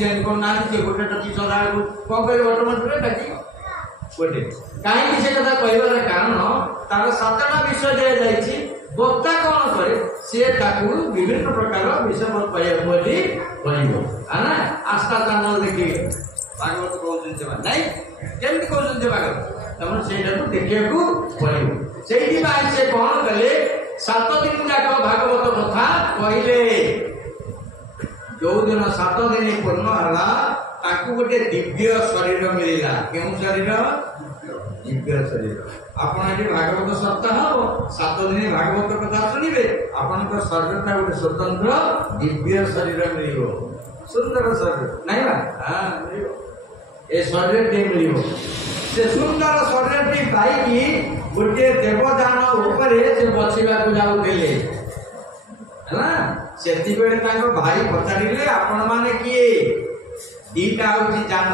Change करना से गोटे टकी सदा कौन कर ऑटोमेटिक टकी गोटे कहीं से कथा कहबार कारण तार सातटा विषय दिया जाइए वक्ता कौन करे सी विभिन्न प्रकार विषय कहना आस्था चैनल देखिए भागवत कहते नहीं केमती कहते भागवत तमन से देखा पड़ो से कौन कले 7 दिन जाक भागवत कथा कहले जो दिन 7 दिन पूर्ण है गोटे दिव्य शरीर मिलला क्यों शरीर दिव्य शरीर आपड़ ये भागवत सप्ताह 7 दिन भागवत कथा शुणे आपण शरीर गोटे स्वतंत्र दिव्य शरीर मिल सुंदर शरीर नहीं हाँ मिल ए शरीर मिल से सुंदर शरीर पाई गोटे देवदान उपरे से बसवा जाऊले से भाई पचारे आपण मैंने किए दीटा हूँ जान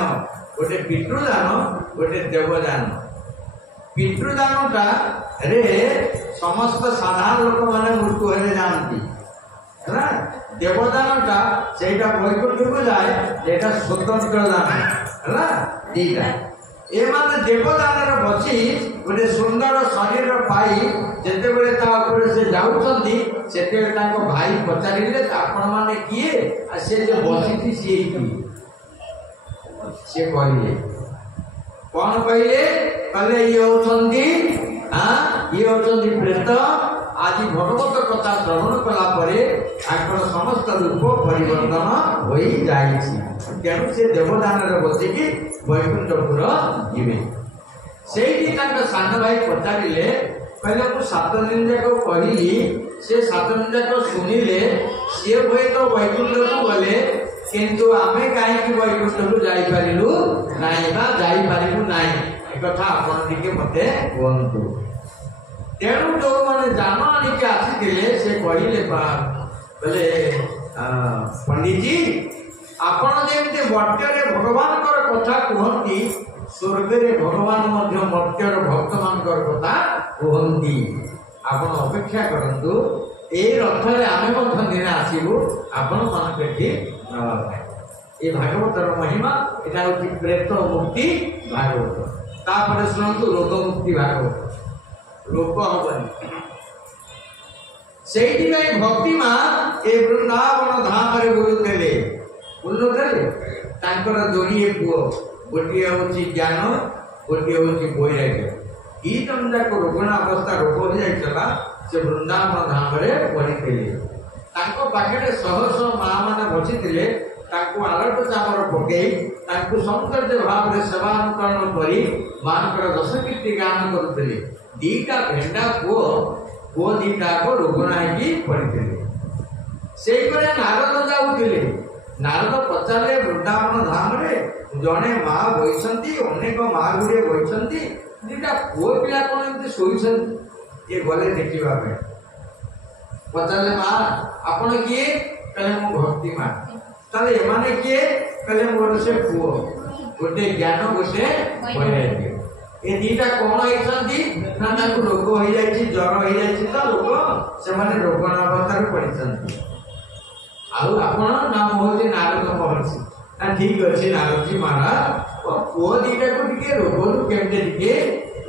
गोटे पितृदान गोटे देवदान पितृदान रे समस्त साधारण लोक मैंने मृत्यु होने जाती है देवदान से वैकुंठ को जाए स्वतंत्र दान है दीटा ए माने देवदान बची गोटे सुंदर शरीर पाई जिते बड़े से जाऊँगी से भाई पचारे आपण मैंने किए से जो बसी सी से कहले कौन कहले कहले ये होती प्रेत आज भगवत कथा श्रवण कला समस्त रूप परिवर्तन हो जाए तेणु से देवदान बसिकी वैकुंठपुर जीवे से सान भाई पचारे कहले मुझे 7 दिन जाक कहली से 7 दिन जाक शुणिले सी हुए तो वैकुंठ को गले किंतु आमे कहीं वैकुंठ को जाइलु ना कथा आपे मत कहतु तेणु जो मैंने जान आनिके आसी से कहले बोले पंडित जी आपण जमी मर्त्य भगवान कथा कहती स्वर्ग में भगवान मर्त्यर भक्त मान कथा कहती आपण अपेक्षा करंतु ए रथ आम दिन आसबू आपण मन पेटी ये भागवतर महिमा यहाँ हूँ प्रेत मुक्ति भागवत तापर शुणु रोग मुक्ति भागवत रोग हबनी से भक्ति माँ ए वृंदावन धाम बुलुले जोड़े पुओ गोटे हूँ ज्ञान गोटे हूँ वैराग्य ई जन जाक रोगण अवस्था रोग हो जाता से वृंदावन धाम पढ़ी पाखे शह शह माँ मैंने बसी आलोक चामर पकई सौंदर्य भाव में सेवानुकरण कर मां दश कीर्ति गान करुले दीटा भेंडा पुओ दीटा को रोगणा पड़ते से नारद जाऊले नारद पचारे वृंदावन धाम जड़े माँ बही अनेक माँ गुड़े बही दीटा पुओ पिला कौन शोई ये गले देखा पचारे माँ आपण किए कहले मो भक्ति माँ ताले एमाने किए कहले मोर से पुओ गोटे ज्ञान गोटे वैराग्य ए दीटा कौन होइछंती ना ताकू रोग हो जाइछि ज्वर हो जाइछि तो लोक से माने रोगण अवस्था रे पड़िछंती आउ आपण नाम होछि नारद महर्षि ना ठीक अछि नारद जी महाराज पुओ दीटा को टिके रोग केमते टिके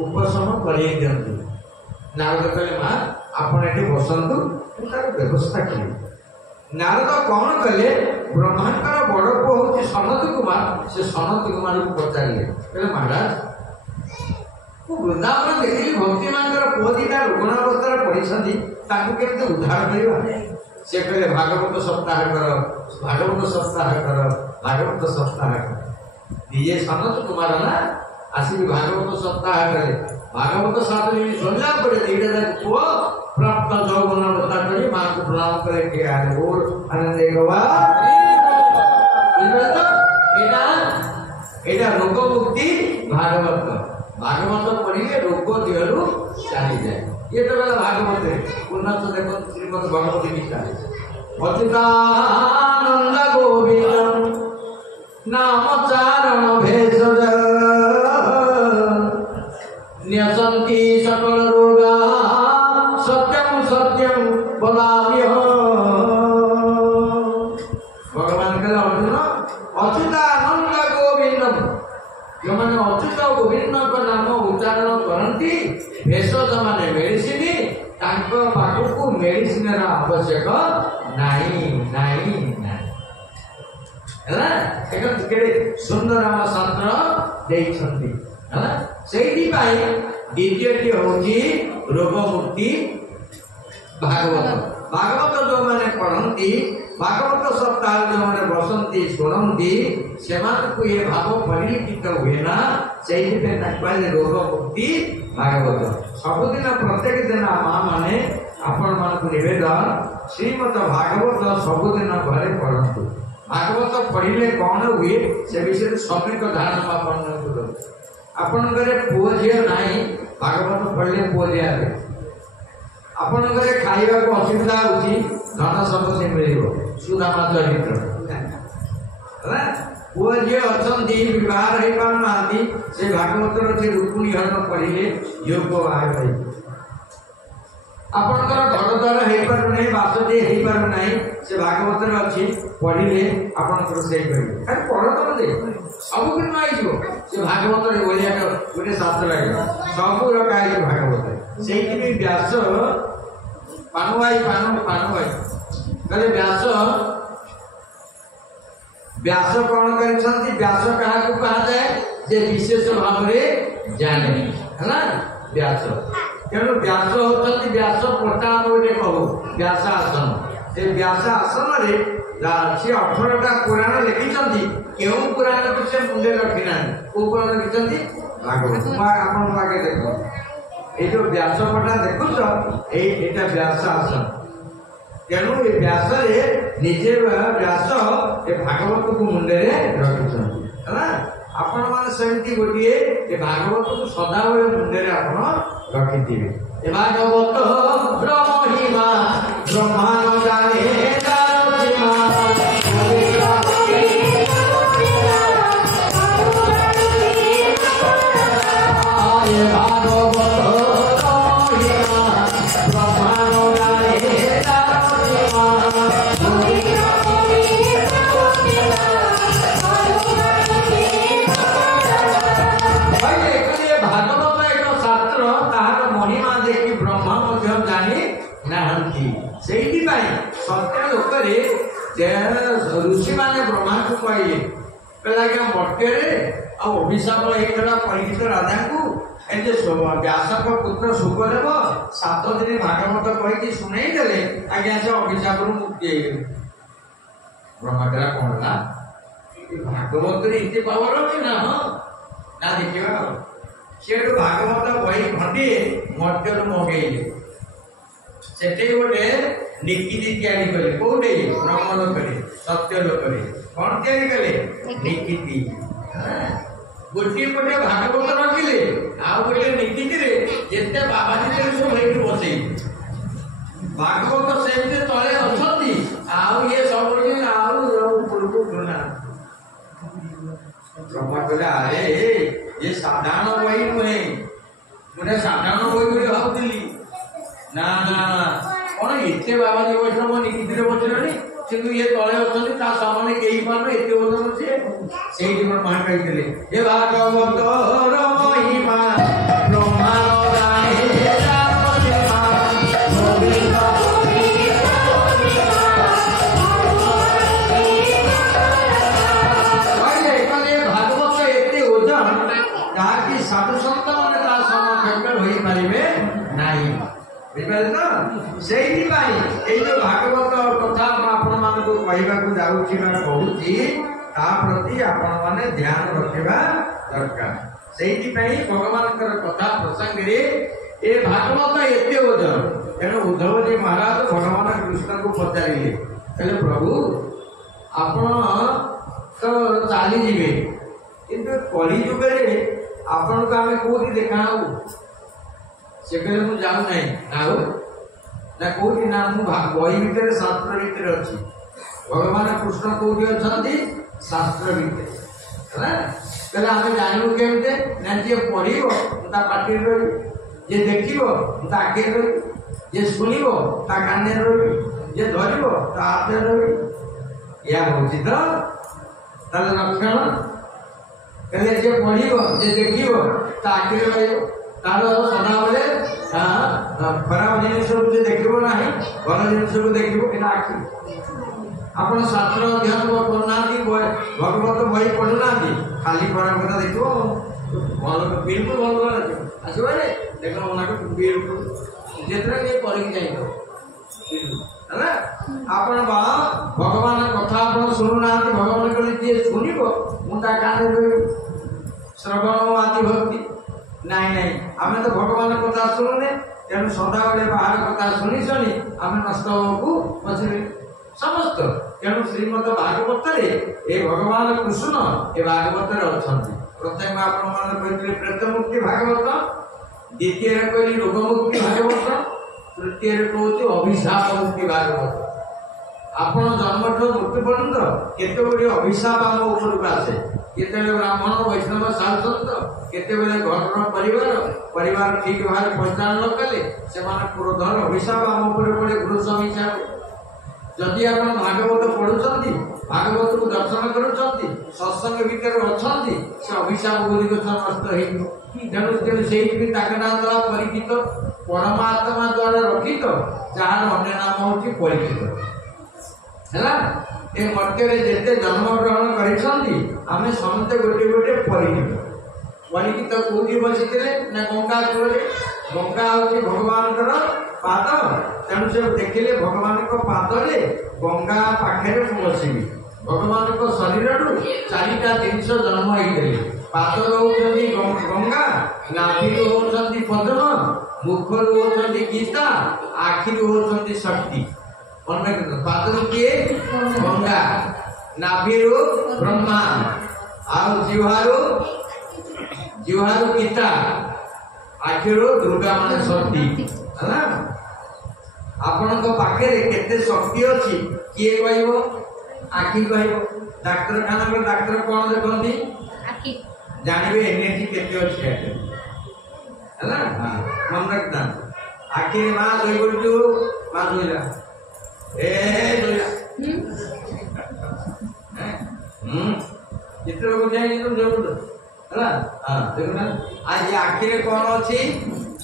उपशम करै दियंतु नारद कहले मां आपण एठी बसंतु तार व्यवस्था करी नारद कौन कले ब्रह्मांडर बड़ पुओ हूँ सनत कुमार से सनत कुमार को पचारे महाराज वृंदावन देखिली भक्ति मान पुओ दीटा रुग्णावस्था पढ़ी उद्धार कर से कहले भागवत सप्ताह कर भागवत सप्ताह कर भागवत सप्ताह कर दिए सनत कुमार ना आसिक भागवत सप्ताह करे भागवत 7 दिन सुनला पड़े दीटा पुओ प्राप्त जौवन अवस्था करी मां को प्रणाम करे के आने बोल आनंद गवा एटा रोग मुक्ति भागवत भागवत पढ़िए रोग देहरु चली जाए ये तो गला भागवत उन्नत देखो श्रीमद् भगवत गीता अच्युतानंद गोविंद नाम चारण भेषज न्यसन्ति सकल रोगा सत्यम सत्यम बोलाम्य भगवान कहला अर्जुन अच्युतानंद गोविंद जो मैंने अच्युत गोविंद नाम उच्चारण करती भेषज मान मेडिसिन पाखक मेडिसिन आवश्यक नहीं नहीं सुंदर आम शास्त्र से द्वितीय हूँ रोग मुक्ति भागवत भागवत जो मैंने पढ़ती भागवत सप्ताह जो मैंने बसंती शुणती से ये भाव परिलिखित हुए ना से रोग मुक्ति भागवत सबुदिन प्रत्येक दिन माँ मैंने आपण मान नवेदन श्रीमद भागवत सबुदिन घरे पढ़तु भागवत पढ़िले कौन हुए से विषय समीक धारणा आपण घरे पुओ झी ना भागवत पढ़ले पुओ झी आपण घरे खाइबा को असुविधा होची धन संपत्ति मिलिबो सुदामा चरित्र है पुओ झी अछंती विवाह रही पार नांती से भागवत रो से रुक्मिणी हरण पढ़िले योग बाहर पाई आपणकर घर द्वार हे पार नै बासते हे पार नै से भागवत रे अछि पढ़िले आपणकर से करिवे खाली पढ़ तो दे सब दिन नै जो से भागवत रे बोलिया गोटे शास्त्र लागे सब रखाई भागवत सेही भी व्यास पानुवाई कहले व्यास कौन करछंती व्यास कहा को कहा जाए जे विशेष भाव रे जाने है ना व्यास तेणु व्यास होती व्यास पटा कहू व्यास आसन से व्यास आसन रे से 18टा पुराण लिखिछंती केउ पुराण को से मुंडे रखिना को पुराण लिखिछंती भागवत आपन आगे देखो ए जो व्यास पटा देखुछ एटा व्यास आसन तेणु ये व्यास रे निजे व्यास ए भागवत को मुंडे रे रखिछंती है ना आपण माने सेमती गोटिए ए भागवत को सदा बेले मुंडे रे आपण रखिथिबे ए भागवत ब्रह्महिमा ब्रह्मांड जाने तारतिमा ये भागवत ब्रह्महिमा ब्रह्मांड जाने तारतिमा सत्य लोक ऋषि मैंने ब्रह्मा को कहले कहला मर्त्य अभिशाप होता परीक्षित राजा को व्यास पुत्र सुखदेव 7 दिन भागवत कही शुणई देले आज्ञा से अभिशाप मुक्ति ब्रह्मा कहला कौन ना भागवत इतने पावर अच्छी ना ना देखा सी भागवत बही खंडे मर्त्य मगेले से गोटे निकिति तैयारी कले कोटे ब्रह्म लोक सत्य लोक कौन तैयारी कले निकिति गोटे गोटे भागवत रखिले आ गोटे निकिति रे जेते बाबाजी रे सब हेठी बसै भागवत सेमते तळे अछंती आ ये सब आ ऊपर को गुना ब्रह्मा कहला अरे ये साधारण वही नुहे मुझे साधारण वही बोली भाबुली ना ना कौन एते बाबाजी वैष्णव निकिति बचलानी किंतु ये तले अछंती ता सामने केही पानो एते वजन अछि सेही ब्रह्मा कहितले हे भागवत महिमा ब्रह्मा जाने तारतिमा गोविंद भागवत एते ओजन ताकि साधु संत माने ता समकक्ष होई पारिबे नाही से भागवत कथा आपण मान को कहवा जाऊँगी प्रति आपण मैंने ध्यान रखा दरकार से भगवान कथा प्रसंग रे ए भागवत एते ओजन तेणु उद्धव जी महाराज भगवान कृष्ण को पचारे कहले प्रभु आपण तो चली जीवे किंतु कली जुगे आपण को आम कौटी देखा से कहले मु जाऊ नहीं ना कौटी ना बही भितर शास्त्र भितर अच्छी भगवान कृष्ण कौटी अच्छा शास्त्र भितर कहले आम जानू केमते ना जी पढ़ पार्टी रही जे देख आगे रही जे शुणव कान रही जे धर हाथ रही या हूँ तो ତାର ଲକ୍ଷଣ ହେଲେ ଯେ ପଢିବ ଯେ ଦେଖିବ ତା ଆଖିରେ ରହିବ। ତାର ସଦାବେଳେ ଖରାପ ଜିନିଷକୁ ଯେ ଦେଖିବ ନାହିଁ, ଭଲ ଜିନିଷକୁ ଦେଖିବ, ଏଇଟା ଆଖି। ଆପଣ ଶାସ୍ତ୍ର ଅଧ୍ୟୟନ କରୁନାହାନ୍ତି, ଭଗବତ ବହି ପଢୁନାହାନ୍ତି, ଖାଲି ଖରାପ କଥା ଦେଖିବ, ଭଲ ବିଲକୁଲ ଭଲ ଆସିବ ଦେଖ ମନାକୁ ବିଲକୁଲ ଯେତେବେଳେ ଟିକେ କରିକି ଯାଇଥିବ ହେଲା। ଆପଣ ଭଗବାନ କଥା ଆପଣ ଶୁଣୁନାହାନ୍ତି, ଭଗବାନ କହିଲେ ଯିଏ ଶୁଣିବ ମୁଁ ତା କାନରେ ରହିବି, ଶ୍ରବଣ ଆଦି ଭକ୍ତି। ନାଇଁ ନାଇଁ, ଆମେ ତ ଭଗବାନ କଥା ଶୁଣୁନେ, ତେଣୁ ସଦାବେଳେ ବାହାର କଥା ଶୁଣି ଶୁଣି ଆମେ ନଷ୍ଟ ହବାକୁ ପଛରେ ସମସ୍ତ। ତେଣୁ ଶ୍ରୀମଦ ଭାଗବତରେ ଏ ଭଗବାନ କୃଷ୍ଣ ଏ ଭାଗବତରେ ଅଛନ୍ତି। ପ୍ରଥମେ ଆପଣ ମାନେ କହିଥିଲେ ପ୍ରେତ ମୁକ୍ତି ଭାଗବତ, ଦ୍ୱିତୀୟରେ କହିଲି ରୋଗ ମୁକ୍ତି ଭାଗବତ, ତୃତୀୟରେ କହୁଛି ଅଭିଶାପ ମୁକ୍ତି ଭାଗବତ। ଆପଣ ଜନ୍ମଠୁ ମୃତ୍ୟୁ ପର୍ଯ୍ୟନ୍ତ କେତେ ଗୁଡ଼ିଏ ଅଭିଶାପ ଆମ ଉପରକୁ ଆସେ। କେତେବେଳେ ବ୍ରାହ୍ମଣ ବୈଷ୍ଣବ ସାଧୁସନ୍ଥ, କେତେବେଳେ ଘରର ପରିବାର ଠିକ ଭାବରେ ପରିଚାଳନା ନ କଲେ ସେମାନେ କ୍ରୋଧର ଅଭିଶାପ ଆମ ଉପରେ ପଡ଼େ ଗୃହସ୍ୱାମୀ ହିସାବରେ। ଯଦି ଆପଣ ଭାଗବତ ପଢୁଛନ୍ତି, ଭାଗବତକୁ ଦର୍ଶନ କରୁଛନ୍ତି, ସତ୍ସଙ୍ଗ ଭିତରେ ଅଛନ୍ତି, ସେ ଅଭିଶାପ ଗୁଡ଼ିକ ନଷ୍ଟ ହେଇଯିବ। ତେଣୁ ସେଇଥିପାଇଁ ତାଙ୍କ ନାଁ ଦ୍ୱାରା ପରୀକ୍ଷିତ, ପରମାତ୍ମା ଦ୍ୱାରା ରକ୍ଷିତ, ଯାହାର ଅନ୍ୟ ନାମ ହଉଛି ପରୀକ୍ଷିତ ହେଲା। ଏ ମର୍ତ୍ତ୍ୟରେ ଯେତେ ଜନ୍ମଗ୍ରହଣ କରିଛନ୍ତି ଆମେ ସମସ୍ତେ ଗୋଟେ ଗୋଟେ ପରୀକ୍ଷିତ। ପରୀକ୍ଷିତ କୋଉଠି ବସିଥିଲେ ନା ଗଙ୍ଗା କୂଳରେ। ଗଙ୍ଗା ହଉଛି ଭଗବାନଙ୍କର ପାଦ, ତେଣୁ ସେ ଦେଖିଲେ ଭଗବାନଙ୍କ ପାଦରେ ଗଙ୍ଗା ପାଖରେ ମୁଁ ବସିବି। ଭଗବାନଙ୍କ ଶରୀରରୁ ଚାରିଟା ଜିନିଷ ଜନ୍ମ ହେଇଥିଲେ। ପାଦରୁ ହଉଛନ୍ତି ଗଙ୍ଗା, ନାଭିରୁ ହଉଛନ୍ତି ପଦ୍ମ, ମୁଖରୁ ହଉଛନ୍ତି ଗୀତା, ଆଖିରୁ ହଉଛନ୍ତି ଶକ୍ତି। ପାଦରୁ କିଏ? ଗଙ୍ଗା, ନାଭିରୁ ବ୍ରହ୍ମା, ଆଉ ଜିହ୍ୱାରୁ ଗୀତା, ଆଖିରୁ ଦୁର୍ଗା ମାନେ ଶକ୍ତି ହେଲା। ଆପଣଙ୍କ ପାଖରେ କେତେ ଶକ୍ତି ଅଛି କିଏ କହିବ? ଆଖି କହିବ। ଡାକ୍ତରଖାନାର ଡାକ୍ତର କଣ ଦେଖନ୍ତି? ଜାଣିବେ ଏନର୍ଜି କେତେ ଅଛି ହେଲା। ମନେ ରଖିଥାନ୍ତୁ, ଆଖିରେ ମା ଶୋଇ ପଡୁଛୁ, ମା ଶୋଇଲା, ଚିତ୍ର ହେଲା। ଦେଖୁନା ଆଜି ଆଖିରେ କଣ ଅଛି?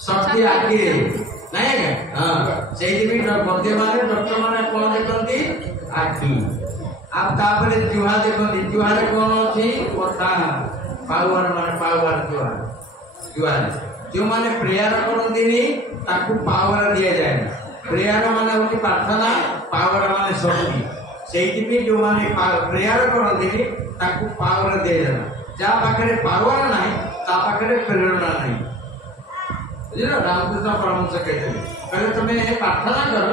ଶକ୍ତି ଆଖିରେ ନାଇଁ ଆଜ୍ଞା। ସେଇଥିପାଇଁ ମଧ୍ୟମାନେ ଡକ୍ଟର ମାନେ କଣ ଦେଖନ୍ତି? ଆଖି। ଆଉ ତାପରେ ଜିହ୍ୱା ଦେଖନ୍ତି, ଜିହ୍ୱାରେ କଣ ଅଛି? କଥା, ପାୱାର ମାନେ ପାୱାର ଜିହ୍ୱାରେ। ଯେଉଁମାନେ ପ୍ରେୟାର କରନ୍ତିନି ତାକୁ ପାୱାର ଦିଆଯାଏ। ପ୍ରେୟାର ମାନେ ହଉଛି ପ୍ରାର୍ଥନା, ପାୱାର ମାନେ ଶକ୍ତି। ସେଇଥିପାଇଁ ଯେଉଁମାନେ ପ୍ରେୟାର କରନ୍ତିନି ତାକୁ ପାୱାର ଦିଆଯାଏ। ଯାହା ପାଖରେ ପାୱାର ନାହିଁ ତା ପାଖରେ ପ୍ରେରଣା ନାହିଁ। ବୁଝିଲ? ରାମକୃଷ୍ଣ ପରମହଂସ କହିଥିଲେ, କହିଲେ ତମେ ପ୍ରାର୍ଥନା କର,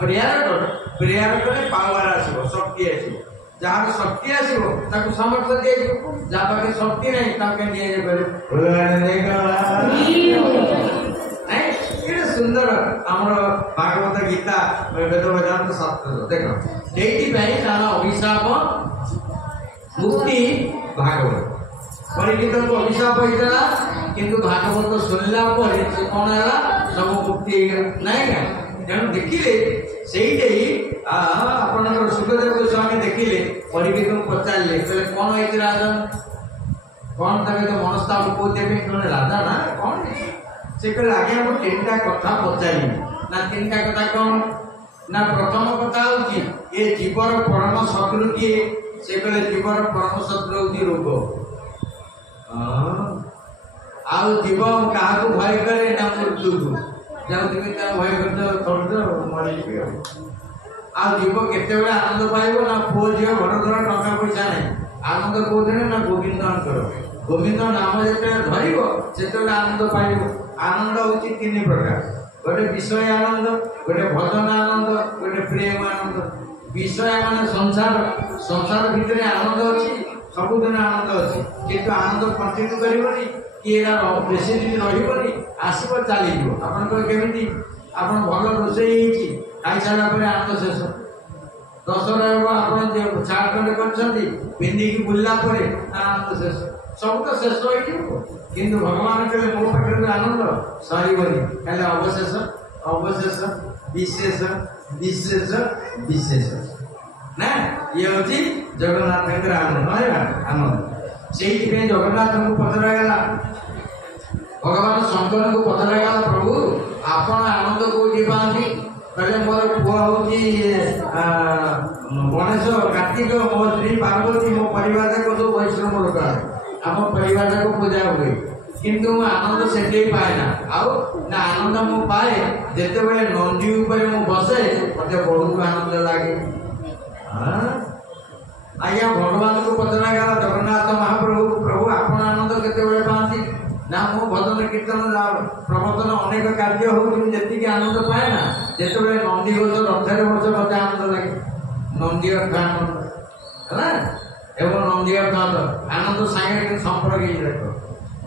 ପ୍ରେୟାର କର, ପ୍ରେୟାର କଲେ ପାୱାର ଆସିବ, ଶକ୍ତି ଆସିବ। ଯାହାର ଶକ୍ତି ଆସିବ ତାକୁ ସାମର୍ଥ୍ୟ ଦିଆଯିବ। ଯାହା ପାଖରେ ଶକ୍ତି ନାହିଁ ତାକୁ କେମିତି ଦିଆଯାଇପାରିବ? ଏଇଟା ସୁନ୍ଦର ଆମର ଭାଗବତ ଗୀତା ବେଦ ବେଦାନ୍ତ ଶାସ୍ତ୍ର ଦେଖ। ସେଇଥିପାଇଁ ତାର ଅଭିଶାପ ମୁକ୍ତି ଭାଗବତ। ପରୀକ୍ଷିତଙ୍କୁ ଅଭିଶାପ ହେଇଥିଲା, କିନ୍ତୁ ଭାଗବତ ଶୁଣିଲା ପରେ ସେ କଣ ହେଲା? ସବୁ ମୁକ୍ତି ହେଇଗଲା ନାଇଁ ନା। ତେଣୁ ଦେଖିଲେ ସେଇଠି ଆପଣଙ୍କର ସୁଖଦେବ ଗୋସ୍ୱାମୀ ଦେଖିଲେ, ପରୀକ୍ଷିତଙ୍କୁ ପଚାରିଲେ, କହିଲେ କଣ ହେଇଛି ରାଜନ? କଣ ତାকে ତ ମନସ୍ତାପ କହୁଥିବେ ଜଣେ ରାଜା ନା କଣ? ସେ କହିଲେ ଆଜ୍ଞା ମୁଁ ତିନିଟା କଥା ପଚାରିବି। ନା ତିନିଟା କଥା କଣ? ନା ପ୍ରଥମ କଥା ହଉଛି ଏ ଜୀବର ପରମ ଶତ୍ରୁ କିଏ? ସେ କହିଲେ ଜୀବର ପରମ ଶତ୍ରୁ ହଉଛି ରୋଗ। ଆଉ ଜୀବ କାହାକୁ ଭୟ କରେ? ନା ମୃତ୍ୟୁକୁ। ଯାଉଥିବେ ତାକୁ ଭୟ କରିଦେବ ମରିଯିବି। ଆଉ ଜୀବ କେତେବେଳେ ଆନନ୍ଦ ପାଇବ? ନା ପୁଅ ଝିଅ ଘର ଦ୍ୱାରା ଟଙ୍କା ପଇସା ନାହିଁ। ଆନନ୍ଦ କୋଉଥିରେ? ନା ଗୋବିନ୍ଦଙ୍କର। ଗୋବିନ୍ଦ ନାମ ଯେତେବେଳେ ଧରିବ ସେତେବେଳେ ଆନନ୍ଦ ପାଇବ। ଆନନ୍ଦ ହଉଛି ତିନି ପ୍ରକାର, ଗୋଟେ ବିଷୟ ଆନନ୍ଦ, ଗୋଟେ ଭଜନ ଆନନ୍ଦ, ଗୋଟେ ପ୍ରେମ ଆନନ୍ଦ। ବିଷୟ ମାନେ ସଂସାର ଭିତରେ ଆନନ୍ଦ ଅଛି, ସବୁଦିନ ଆନନ୍ଦ ଅଛି, କିନ୍ତୁ ଆନନ୍ଦ କଣ୍ଟିନ୍ୟୁ କରିବନି, କି ବେଶୀ ଦିନ ରହିବନି, ଆସିବ ଚାଲିଯିବ। ଆପଣଙ୍କର କେମିତି? ଆପଣ ଭଲ ରୋଷେଇ ହେଇଛି, ଖାଇସାରିଲା ପରେ ଆନନ୍ଦ ଶେଷ। ଦଶହରା ଆପଣ ଚାଟ ଖଣ୍ଡେ କରିଛନ୍ତି, ପିନ୍ଧିକି ବୁଲିଲା ପରେ ଆନନ୍ଦ ଶେଷ। ସବୁ ତ ଶେଷ ହେଇଯିବ, କିନ୍ତୁ ଭଗବାନ କହିଲେ ମୋ ପାଖରେ ଆନନ୍ଦ ସରିବନି, ଖାଲି ଅବଶେଷ ଅବଶେଷ ବିଶେଷ ବିଶେଷ ବିଶେଷ ନା। ये हूँ जगन्नाथ आनंद से जगन्नाथ को पचरागला भगवान शंकर को पचरागला प्रभु आपण आनंद कौटी पाती कहले मोर पुआ हूँ गणेश कार्तिक मो स्त्री पार्वती मो परिवार जाक सब वैष्णव लोक आम परिवार जाक पूजा हुए किंतु आनंद से पाए ना ना आनंद मु पाए जिते बड़े नंदी ऊपर मु बसे मत बहुत आनंद लगे आज्ञा भगवान को पचरा गला जगन्नाथ महाप्रभु प्रभु आपण आनंद केते पाती ना मो भजन कीर्तन प्रवर्तन अनेक कार्य हो जी आनंद पाए ना जिते बड़े नंदी घोष रथर वर्ष मत आनंद लगे नंदी अर्थ आनंद है एवं नंदी अर्थ आनंद सागे संपर्क रख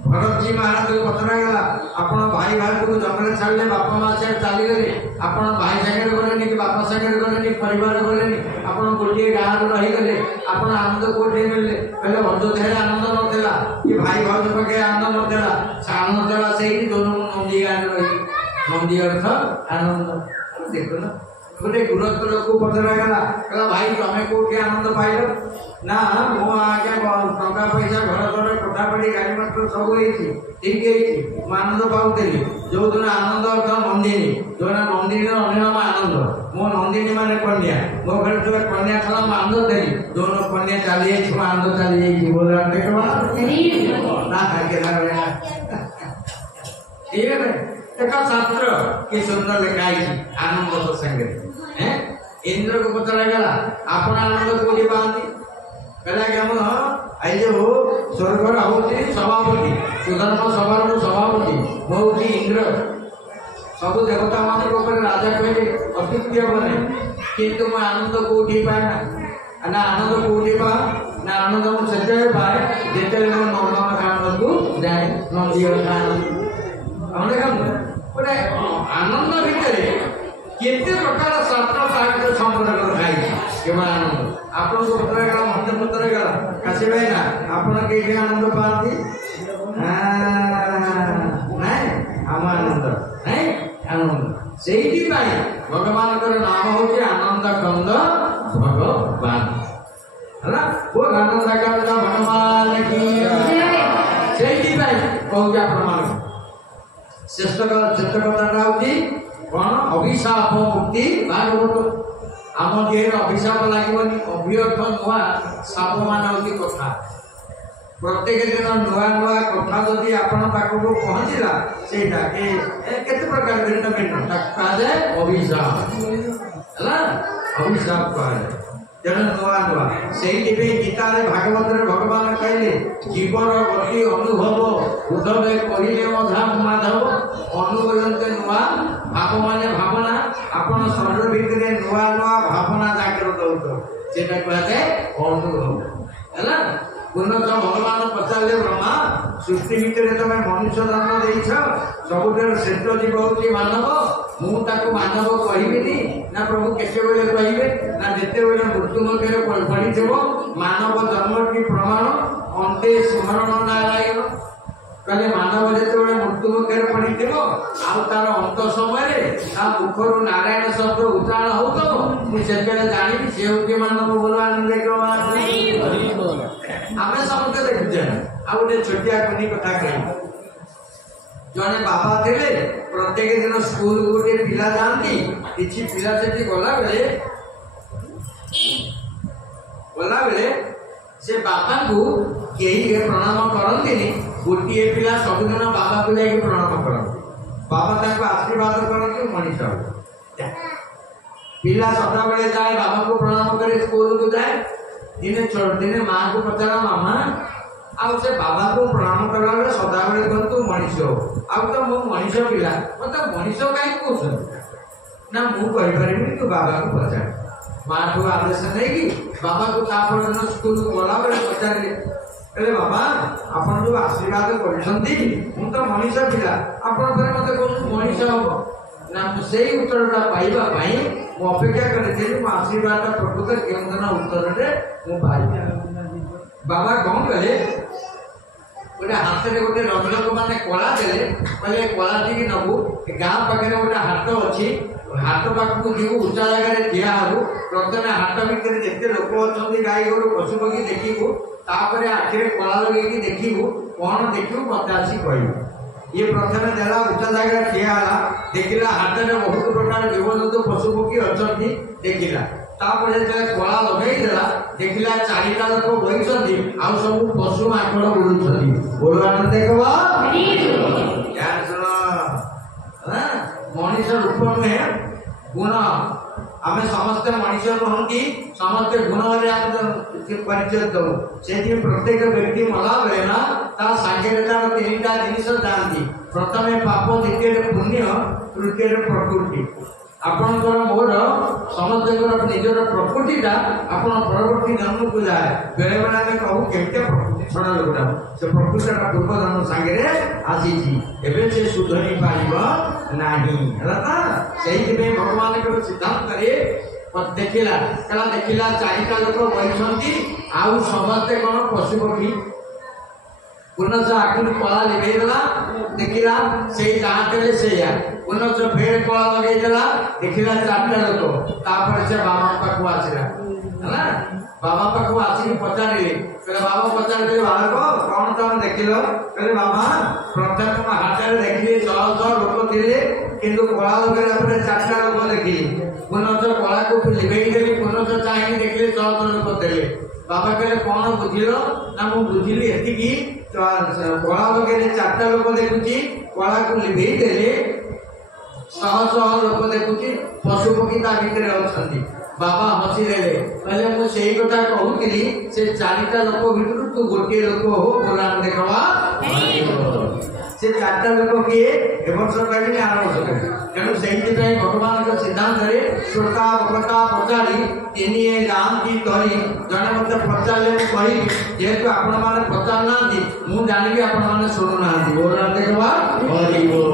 भरत जी महाराज को पचरा गला आपण भाई भाई को जंगल छाड़े बापा माँ से चली गले आपण भाई सागर गले कि बापा सागर गले परिवार गले आपण गोटे गाँव रही गले आपण आनंद कोटे मिले पहले अयोध्या आनंद नथिला कि भाई भाई पाखे आनंद नथिला आनंद देला से नंदी गाँव रही नंदी अर्थ आनंद देखो ना गोटे गृहस्थ लोक पचरा गला कहला भाई तमें कौटी आनंद पाइल ना मो आज्ञा टका पैसा घर घर कोठापड़ी गाड़ी मटर सब ठीक है आनंद पाऊली जो दिन आनंद अर्थ नंदिनी जो नंदिनी अन्यनाम आनंद मो नंदिनी मान कन्या मो घर जो कन्या था आनंद देली जो कन्या चली आनंद चली बोल ठीक है एक शास्त्र कि सुंदर लिखाई आनंद संगे इंद्र को पचरा गला आपण आनंद कौटी पाती कहला कि हम आई जो स्वर्गर हूँ सभापति सुधर्म सभार सभापति हूँ इंद्र सब देवता मान राजा कहे अति प्रिय बने किंतु मैं आनंद कौटी पाए ना आनंद कौटी पा ना आनंद मुझे पाए जिते नंदन को जाए नंदी आनंद गोटे आनंद भितर केते प्रकार शास्त्र साहित्य संपर्क रखाई केवल आनंद आपन को पत्र गला मत पत्र गला काशी भाई ना आपन के आनंद पाती नहीं हम आनंद नहीं आनंद सेठी पाई भगवान कर नाम होचे आनंद कंद भगवान हला वो आनंद का भगवान की सेठी पाई कहूया प्रमाण श्रेष्ठ कथा होती कौन अभिशाप मुक्ति भागवत आम देह अभिशाप लगे अभियर्थ नुआ साप मान होती कथा प्रत्येक दिन नुआ नुआ कथा जदि आपण पाखक पहुँचला से प्रकार भिन्न भिन्न कहुए अभिशाप है अभिशाप कहुए तेणु नुआ नुआ से गीतार भागवत भगवान कहले जीवन गति अनुभव उद्धवे कहले माधव अनुभवते नुआ भाव माने भावना आपण शरीर भितर नुआ नुआ भावना जागृत होता से कहते अनुभव है उन्नत भगवान पचारे ब्रह्मा सृष्टि भितर तुम मनुष्य जन्म देछ सबुठ श्रेष्ठ जीव हूँ मानव मुझे मानव कहबी ना प्रभु केते बेले कहे ना जिते बेले मृत्यु मुखे पड़ी मानव जन्म की प्रमाण अंते स्मरण नारायण कहले मानव जिते मृत्यु मुखे पड़ी तार अंत समय मुखर नारायण शब्द उच्चारण हो मुझे जानी सी हूँ मानव भगवान आम समझते देखुचे आ गए छोटिया कुनी कथा कही जड़े बाबा थे प्रत्येक दिन स्कूल गोटे पिला जाती किसी पिला से गला बेले से बाबा को कहीं प्रणाम करती गोटे पिला सबुदिन बाबा को जाकर प्रणाम करते बाबा आशीर्वाद करते मनीष पिला सदा बेले जाए बाबा को प्रणाम करे स्कूल को जाए दिने दिने माँ को पचारा मामा आउ से बाबा को प्रणाम करा सदा बेले कहतु मनीष आउ तो मो मनीष पिला मत मनीष कहीं कौन ना मुझे तू बाबा को पचार माँ को आदेश नहीं बाबा को स्कूल को गला बेले पचारे कहले बाबा आपन जो आशीर्वाद कर तो मनीष पिला आप मत कौन मनीष हम ना से उत्तरटा पाइबा अपेक्षा करी आशीर्वाद प्रकृत केन्द्र उत्तर बाबा कौन कले गोटे हाथ में गोटे रंजक मैंने कला देले कहले कला टी नबू गाँ पाखे गोटे हाट अच्छी हाट पाखक जीव उच्चा जगह ठिया हबू प्रथम हाट भितर जिते लोक अच्छा गाई गोरु पशु पक्षी देखू तापर आखिरे कला लगे देखू कौन देखू मत आसी कह ये प्रथम देला उच्चा जगह ठिया देखला हाट में बहुत प्रकार जीवजंतु पशु पक्षी अच्छा देखला तापर कला लगेदेला देखला चारिटा लोक बही आउ सब पशु माकड़ उड़ुंट बोलवान देखवा मनीष रूप नुहे गुण आम समस्ते मनीष नुहति समस्ते गुण परिचय दऊ से प्रत्येक व्यक्ति मला बेले ना सांगे तीन टा जिन जाती प्रथम पाप द्वितीय पुण्य तृतीय प्रकृति आपणकर मोर समस्त निजर प्रकृतिटा आप परवर्ती जन्म को जाए बेले बेले आम कहू केमती प्रकृति छड़ा लोटा से प्रकृतिटा पूर्व जन्म सांगे आसी से सुधरी पार नहीं भगवान सिद्धांत देखला कहला देखला चारिटा लोक बही आउ समस्ते कौन पशु पक्षी पुनः आखिर कला लिखेदेला देखला से जहाँ से पुनः फेर कला लगेदेला देखला चार्टा लोक तापर से बाबा पाखु आसला है बाबा पाखु आसिक पचारे बाबा पचारे बालक कौन तुम देख कहले बाबा प्रथम हाथ में देखिए 100 लोक थे किंतु कला लगे चार्टा लोक देखिए पुनः कला को लिखेदेली पुनः चाहिए देखिए 100 लोक थे बाबा कहले कौन बुझिल ना मु बुझिली एतिकी कला लगे चार्टा लोक देखुची कला को लिभेई देले 100 लोक देखुची पशु पक्षी ता भितर अछंती बाबा हसी देले कहले मु सेही कथा कहूतिली से चारिटा लोक भितर तू गोटे लोक हो बोलान देखवा से चार्टा लोक किए ए वर्ष कहली आर वर्ष कहली तेणु से भगवान का सिद्धांत रे श्रोता वक्ता पचारी तिनी जानती तरी जने मत पचारे कही जेहेतु आपण माने पचार नांती मु जानिबी आपण माने सुनु नांती बोलान देखवा हरि बोल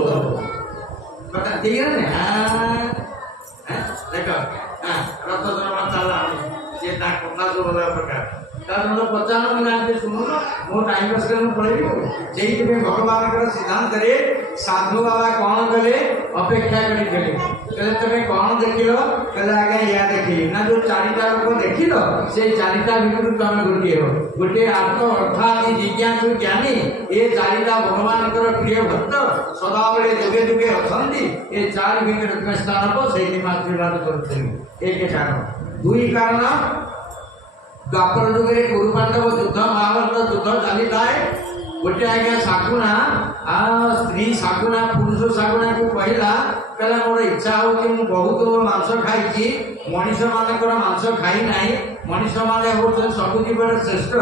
बता ठीक है ना हां देखो हां रथ जमा चला जे ता कथा जो बोला प्रकार कारण पचार मिनट सुनो मो टाइम पास कर पड़ेगी जेई भगवान का सिद्धांत रे साधु बाबा कौन कले अपेक्षा करी कहले तमे कौन देखिलो कहले आगे या देखिली ना जो चारिटा लोक देखिलो से चारिटा भितर तमे गोटे हो गोटे आत्म अर्थात जिज्ञासु ज्ञानी ए चारिटा भगवान कर प्रिय भक्त सदा बेले जुगे जुगे अछंती ए चार भितर तुम स्थान को सेही आशीर्वाद करथि एक कारण दुई कारण द्वापर जुगे गुरु पांडव युद्ध महाभारत युद्ध चली थाए गोटे आज्ञा शाकुना स्त्री शाकुना पुरुष शाकुना को कहला कहला मोर इच्छा हो कि मु बहुत मांस खाई मनीष मानकर मांस खाई ना मनीष माने हो सब जीवन श्रेष्ठ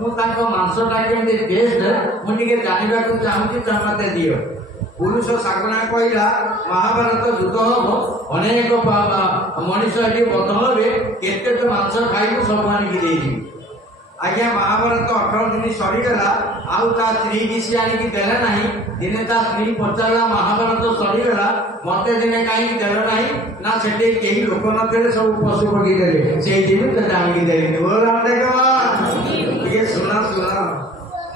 मुझे मांसटा केमती टेस्ट मुझे जानवा चाहूँगी मत दियो पुरुष शाकुना कहला महाभारत युद्ध हम अनेक मनीष ये बदल केते तो मांस खाई सब आनिकी आज्ञा महाभारत 18 दिन सरीगला आउ ता स्त्री की सी आनिकी देला नहीं दिने ता स्त्री पचारा महाभारत सरीगला मते दिने कहीं देला नहीं ना सेटे केही लोक नथले सब पशु पक्षी देले सेही दिन ते आनिकी देले बोल राम देखवा ये सुना सुना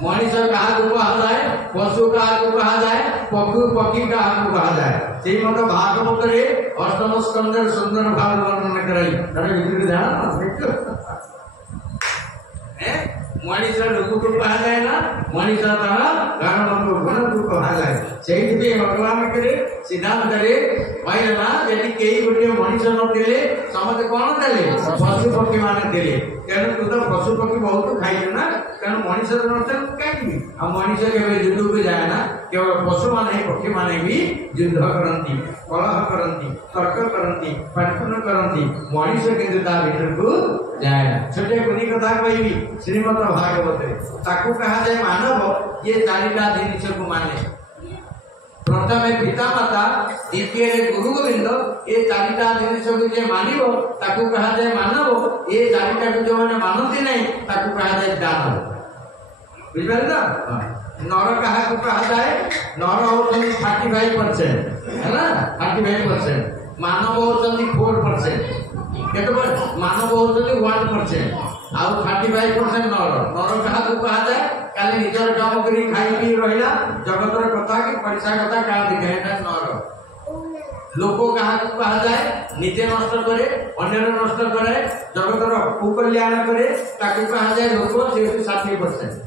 मनीष कहा को कहा जाए पशु कहा को कहा जाए पशु पक्षी कहा को कहा जाए सेही मत भागवत रे अष्टम स्कंद सुंदर भाव वर्णन कराई अरे विद्युत ध्यान मनीष लोक को कहा जाए ना मनीष कारण गुण को कहा जाए से भगवान करे सिद्धांत करे कहला यदि कई गोटे मनीष नथिले समस्त कौन देले पशु पक्षी माने देले तेणु तू तो पशु पक्षी बहुत खाई ना तेणु मनीष नथिले कहीं आ मनीष के युद्ध को जाए ना केवल पशु माने पक्षी माने भी युद्ध करती कलह करती तर्क करती पाठन करती मनीष किंतु ता भीतर को जाए ना छोटे कुनी कथा कहबी श्रीमद भागवत ताकू कहा जाए मानव ये चारिटा जिनिस को माने प्रथम पिता माता द्वितीय गुरु गोविंद ये चारिटा जिनिस को जे मानिबो ताकू कहा जाए मानव ये चारिटा को जो माने मानती नहीं ताकू कहा जाए दानव बुझल ना नर कहा को कहा जाए नर होचंदी 35% है ना 35% मानव होचंदी 4% केते मानव होचंदी 1% आउ 35% नर नर कहा को कहा जाए काली निजर काम करी खाई पी रहिला जगतर कथा कि पैसा कथा का दिखाएना नर लोक कहा जाए निजे नष्ट करे अन्य नष्ट करे जगतर कुकल्याण करे ताकि कहा जाए लोक से 60%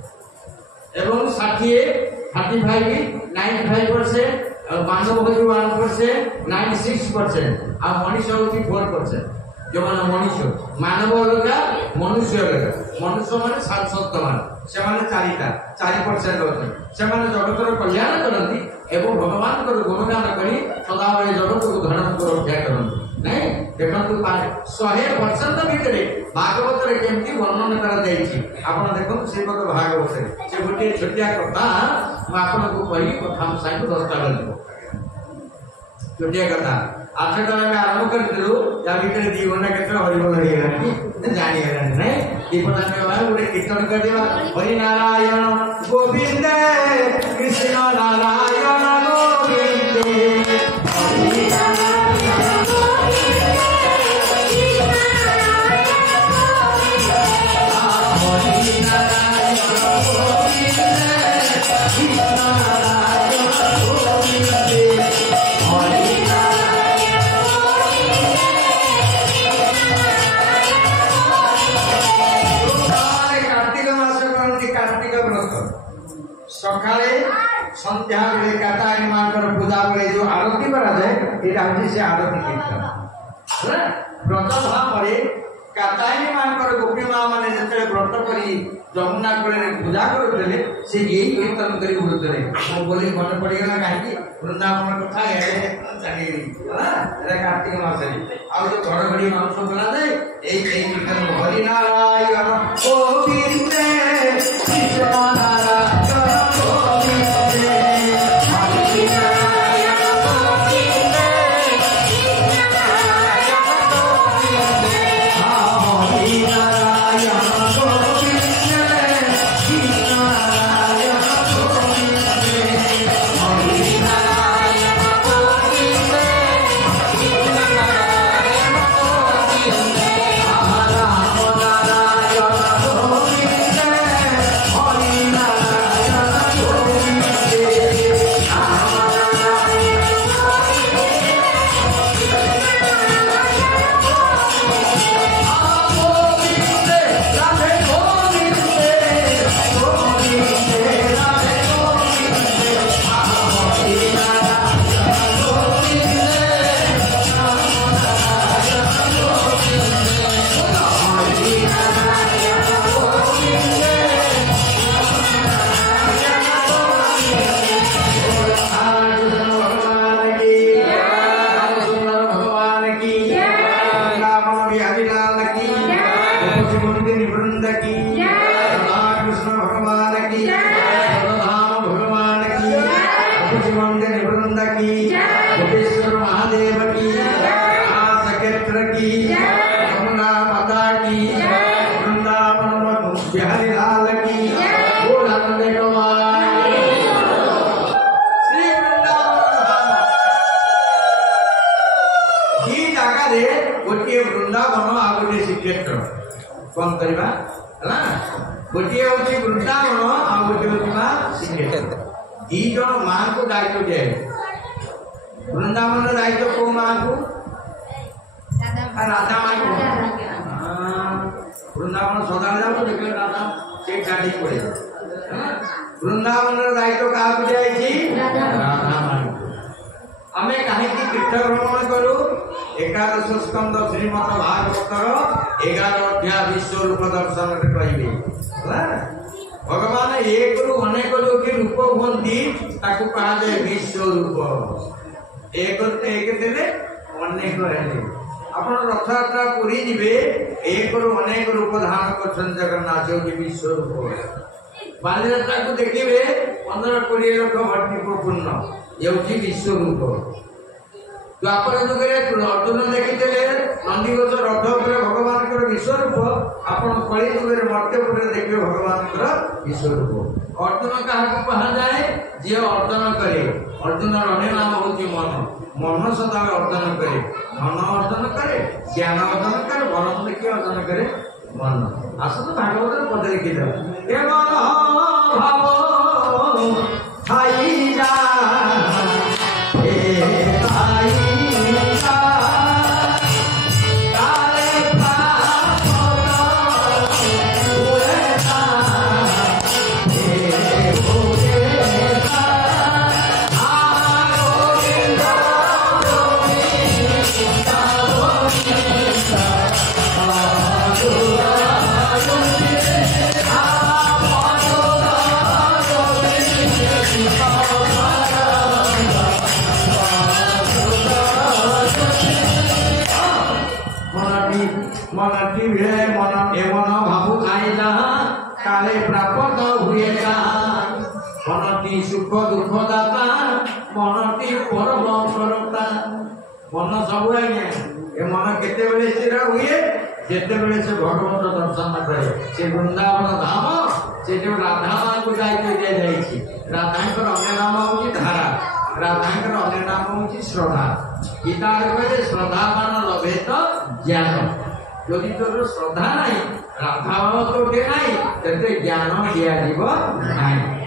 एवं 35 95% मानव होती 1% 96% आ मनुष्य होती 4% जो माने मनुष्य मानव अलगा मनुष्य अलगा मनुष्य माने सत्सत्तमान से माने 4% होते से माने जगतर कल्याण करती एवं भगवान को गुणगान करी सदाबले जगत को धर्म को रक्षा करती नहीं देखंतु 100% भितरे भागवत रे केमती वर्णन करा जाईछि आपण देखंतु से पद भागवत रे से गोटे छोटिया कथा म आपण को कहि कथा साइड दस्तावेज छोटिया कथा आठ टाइम में आरंभ करथिलु या भितरे 2 घंटा केते हरिबोल हे गला जानि गला नै दीपना में भाई गोटे कीर्तन कर देवा हरि नारायण गोविंद कृष्ण नारायण गोविंद हरि नारायण सकाळे संध्या बेले कातायन मानकर पूजा बेले जो आरती करा जाए एटा होची से आरती कीर्तन है व्रत भाବରେ कातायन मानकर गोपी मां माने जते व्रत करी जमुना कोले पूजा करथले से यही कीर्तन करी बोलतले हम बोले मन पड़ी गला काहे कि वृंदावन कथा है जानी है एरा कार्तिक मास रे आ जो घड़घड़ी मांस बना जाए एई कीर्तन हरि नारायण गोविंद कृष्ण नारायण कौन करबा हला गोटे होची वृंदावन आ गोटे होची मा श्रीक्षेत्र दी जण मां को दायित्व दे वृंदावन रो दायित्व को मां को राधा मां को वृंदावन सदा जाओ देखले राधा से गाड़ी पड़े वृंदावन रो दायित्व का को दे छी राधा मां हमें काहे की तीर्थ भ्रमण करू एकादश स्कंद श्रीमद भागवतर 11 अध्याय विश्व रूप दर्शन कहिबे भगवान एक रु अनेक लोक रूप होंती ताकू कहा जाए विश्व रूप एक देले अनेक रहले आपण रथ यात्रा पुरी जिबे एक रु अनेक रूप धारण करछन जगन्नाथ जो विश्व रूप बालयात्रा को देखिबे 15-20 लाख भट्टी पूर्ण ये विश्व रूप द्वापर युग अर्जुन देखी नंदीघोष रथ भगवान विश्वरूप आपण कली युग मर्त्यपुर देखिए भगवान विश्वरूप अर्जुन क्या कहा जाए जी अर्जन करे अर्जुन अन्य नाम हूँ मन मन सदा अर्जन करे धन अर्जन करे ज्ञान अर्जन करे मन देखिए अर्जन करे मन आस तो भागवत पद लिखी मन प्राप्त हुए मनटी सुख दुख दाता मनटी परम करता मन सब आज्ञा ए मन केते बेले स्थिर हुए जेते बेले से भगवत दर्शन करे से वृंदावन धाम से जो राधा मां को दायित्व दिया जाइछि राधा को अन्य नाम होछि धारा राधा को अन्य नाम होछि श्रद्धा गीता कहले श्रद्धा मान लभे तो ज्ञान यदि तोर श्रद्धा नहीं राधा भाव तो के नहीं तेते ज्ञान दिया जीव नहीं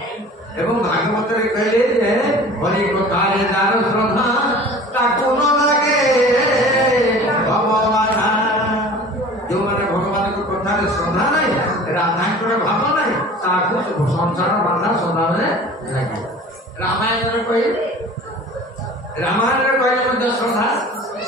एवं भागवत रे कहले जे हरि कथारे दार श्रद्धा ताकु न लागे भगवान जो माने भगवान को कथारे श्रद्धा नहीं राधा को भाव नहीं ताकु संसार बांधा सदा में लागे रामायण रे कहले श्रद्धा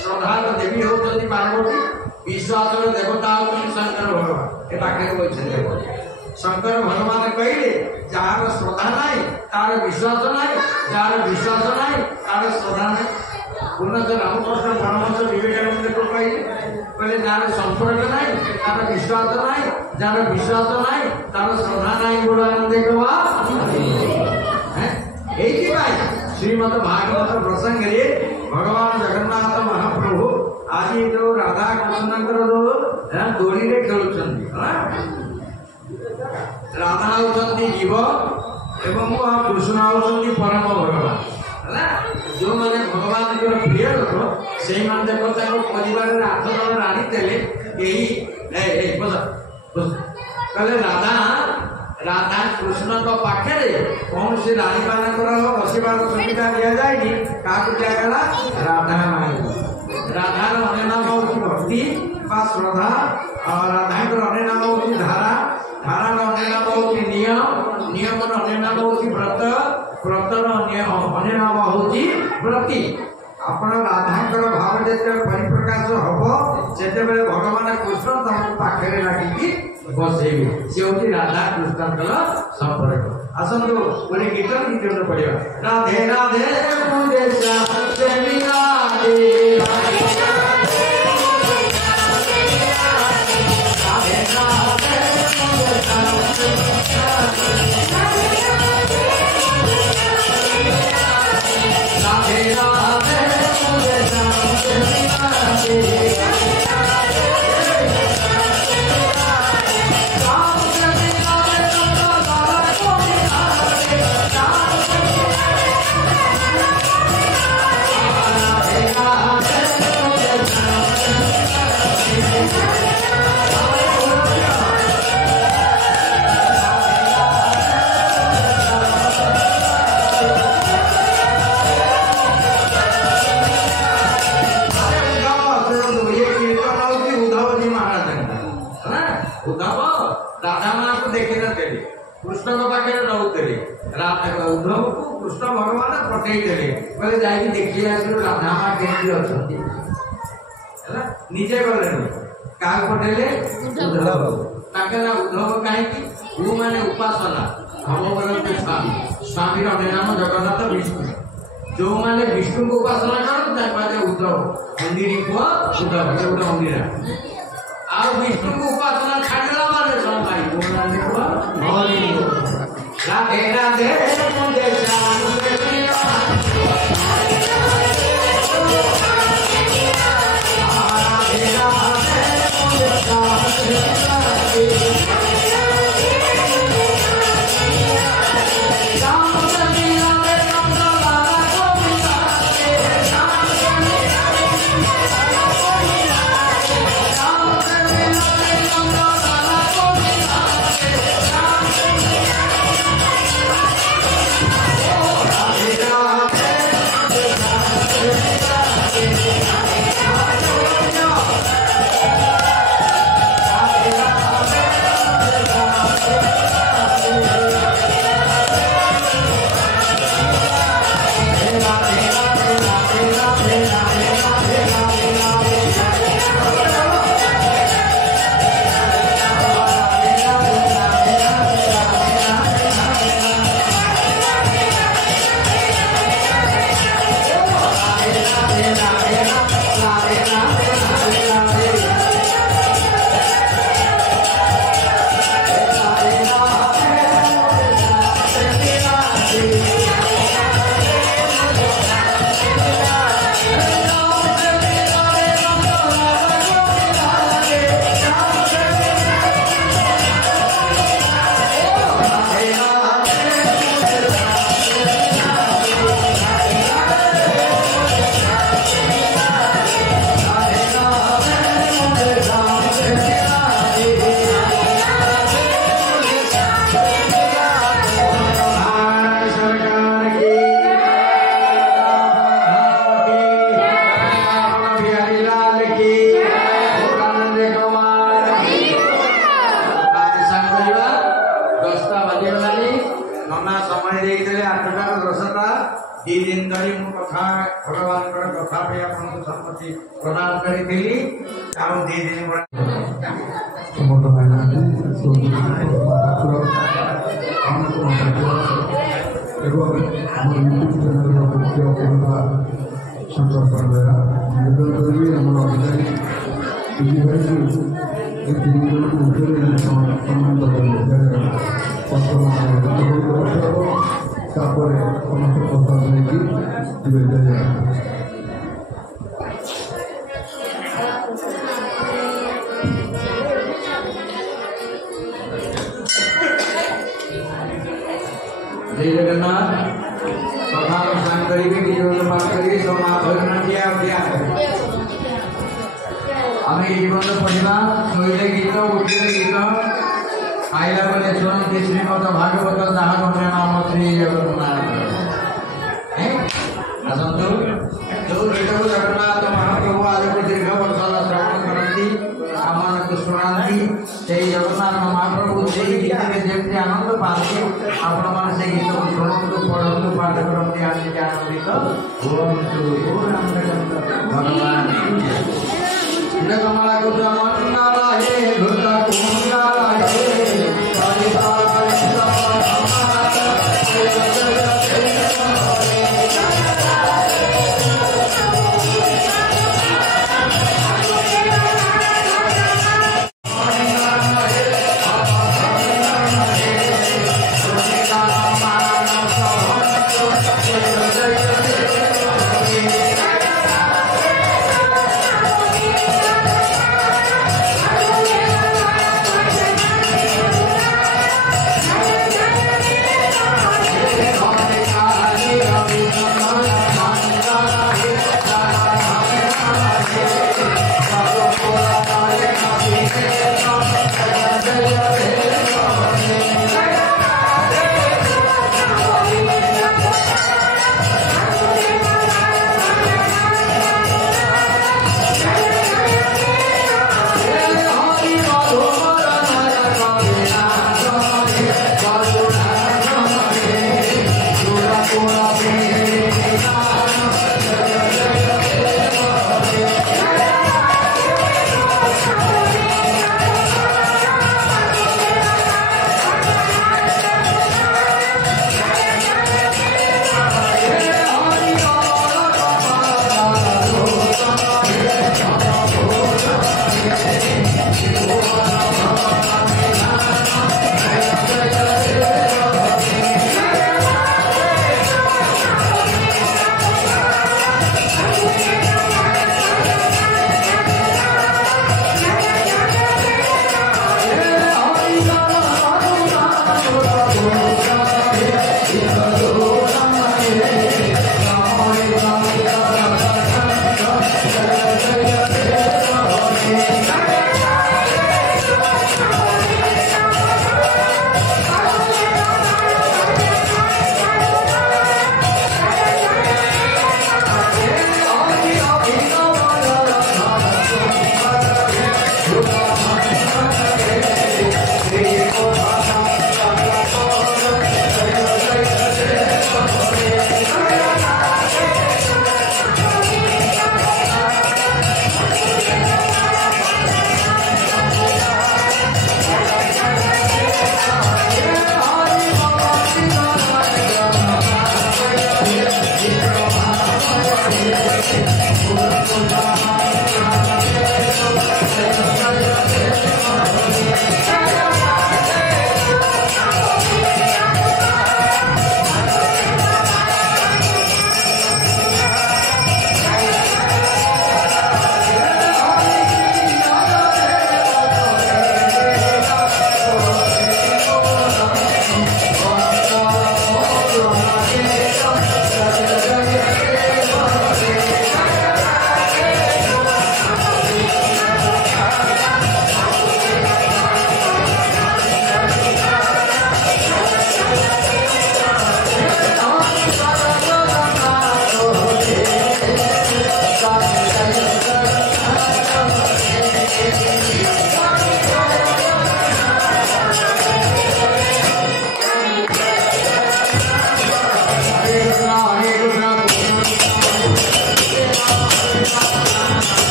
श्रद्धा देवी होती पार्वती विश्वास देवता होती शंकर भगवान ए पाखे कहते शंकर भगवान कहले जार श्रद्धा नहीं तार विश्वास नहीं जार विश्वास नहीं तार श्रद्धा नहीं उन्नत रामकृष्ण परमहंस विवेकानंद को कहले जार संपर्क नहीं तार विश्वास नहीं जार विश्वास नहीं तार श्रद्धा नहीं गुणानंद श्रीमद भागवत प्रसंग रे भगवान जगन्नाथ महाप्रभु आज जो राधा कृष्ण दोली रे खेलुछंती राधा होती जीव एवं कृष्ण होती परम भगवान है जो मैंने भगवान प्रिय लोक से देखो परिवार आठ जन राणी थे कहले राधा राधा कृष्ण पाखे कौन से रानी मानक बसवार सुविधा दि जाए क्या दिगला राधा माई राधार अन्य नाम हूँ भक्ति श्रद्धा राधा अन्य नाम हूँ धारा धारार अन्य नाम हूँ नियम नियम अन्य नाम हूँ व्रत व्रतर अन्य नाम हूँ व्रती आपण राधांकर भाव जिते परिप्रकाश हम से भगवान कृष्ण तमको पाखे लगे बसैबे सी हूँ राधा कृष्ण संपर्क आसतु गोटे कीर्तन कीर्तन पढ़ा राधे राधे मुझे राधे कृष्ण पाखे रोते उद्धव को कृष्ण भगवान पठे बोले जाकि देखिए राधा माँ केमती अच्छा निजे गले क्या पठेले उद्धव उद्धव कहीं वो माने उपासना हम बोलते स्वामी स्वामी अन्य नाम जगन्नाथ विष्णु जो माने विष्णु को उपासना कर उद्धव मंदिर पुआ उद्धव गोटे मंदिर आ विष्णु को उपासना छाड़ला माने सब भाई राधे राधे मुझे कटिगलानी नना समय देते 8टा 10टा 2 दिन धरी मु कथा भगवान कथा पे आपन सम्मति प्रदान करी आ 2 दिन समस्त भाई एवं संतोष बेरा जय जगन्नाथ कथा अनुष्ठान करेंगे जीवन पाठ करेंगे सब भजन किया आम जीवन पढ़ा शैले गीत उठिले गीत आईला बेले शुणती श्रीमद भागवत जहाँ नाम श्री जगन्नाथ आसतु जो गीत को जगन्नाथ महाप्रभु आदि दीर्घ वर्ष श्रवण करती आम शुणाती से जगन्नाथ महाप्रभु से गीत में जमी आनंद पाती आपण मैंने से गीत को शुणु पढ़ु पाठ करती आदि आनंदित भगवान कमला कुछ मंगला हे घृत कुंगला हे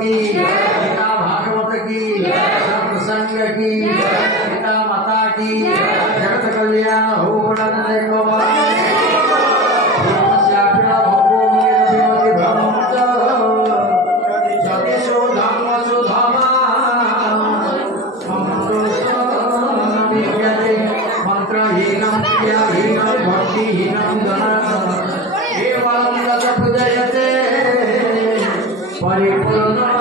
की, गीता भागवत की, सत्संग की, गीता माता की, जगत कल्याण हो गुणनंदन को मंत्रहीनम क्रियाहीनम भक्तिहीनम परिपूर्ण